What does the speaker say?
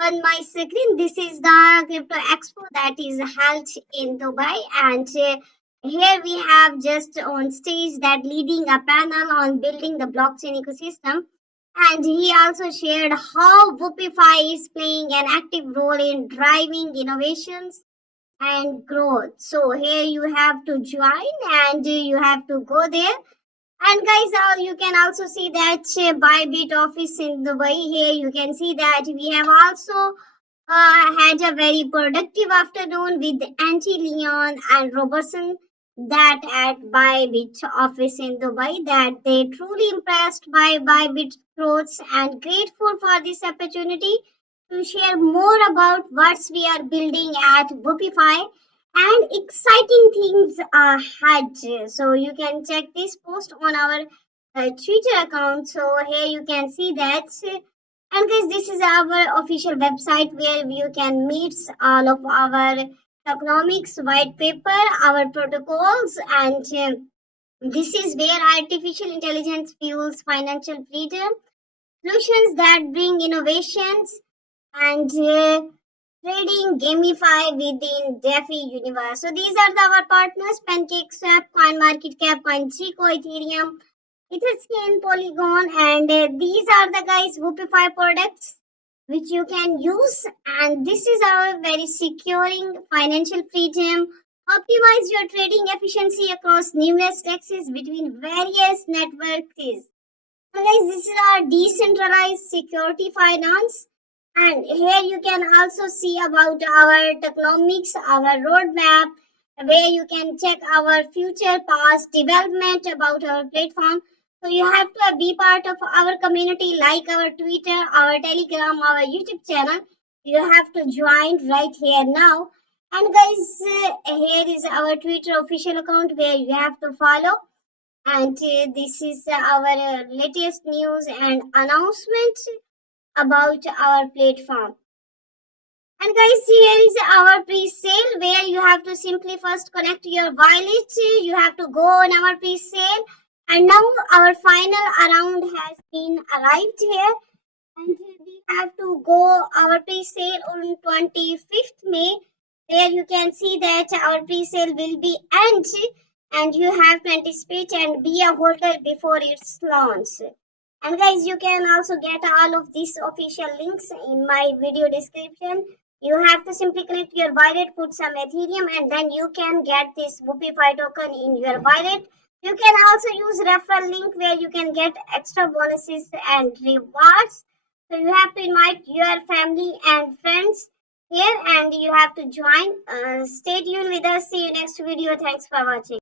On my screen, this is the crypto expo that is held in Dubai, and here we have just on stage that leading a panel on building the blockchain ecosystem. And he also shared how Whoopify is playing an active role in driving innovations and growth. So here you have to join and you have to go there. And guys, you can also see that Bybit office in Dubai. Here you can see that we have also had a very productive afternoon with Angie Leon and Robertson that at Bybit office in Dubai, that they truly impressed by Bybit growth and grateful for this opportunity to share more about what we are building at Whoopify and exciting things ahead. So you can check this post on our Twitter account. So here you can see that. And guys, this is our official website where you can meet all of our economics white paper, our protocols, and this is where artificial intelligence fuels financial freedom, solutions that bring innovations, and trading gamify within DeFi universe. So these are our partners: PancakeSwap, CoinMarketCap, CoinGecko, Ethereum, Etherscan, Polygon, and these are the guys Whoopify products which you can use. And this is our very securing financial freedom. Optimize your trading efficiency across numerous taxes between various networks. So guys, this is our decentralized security finance. And here you can also see about our tokenomics, our roadmap, where you can check our future past development about our platform. So you have to be part of our community, like our Twitter, our Telegram, our YouTube channel. You have to join right here now. And guys, here is our Twitter official account where you have to follow. And this is our latest news and announcement about our platform. And guys, here is our pre-sale where you have to simply first connect your wallet. You have to go on our pre-sale, and now our final round has been arrived here, and we have to go our pre-sale on 25th May, where you can see that our pre-sale will be end, and you have to anticipate and be a holder before its launch. And guys, you can also get all of these official links in my video description. You have to simply connect your wallet, put some Ethereum, and then you can get this Whoopify token in your wallet. You can also use referral link where you can get extra bonuses and rewards. So you have to invite your family and friends here, and you have to join. Stay tuned with us. See you next video. Thanks for watching.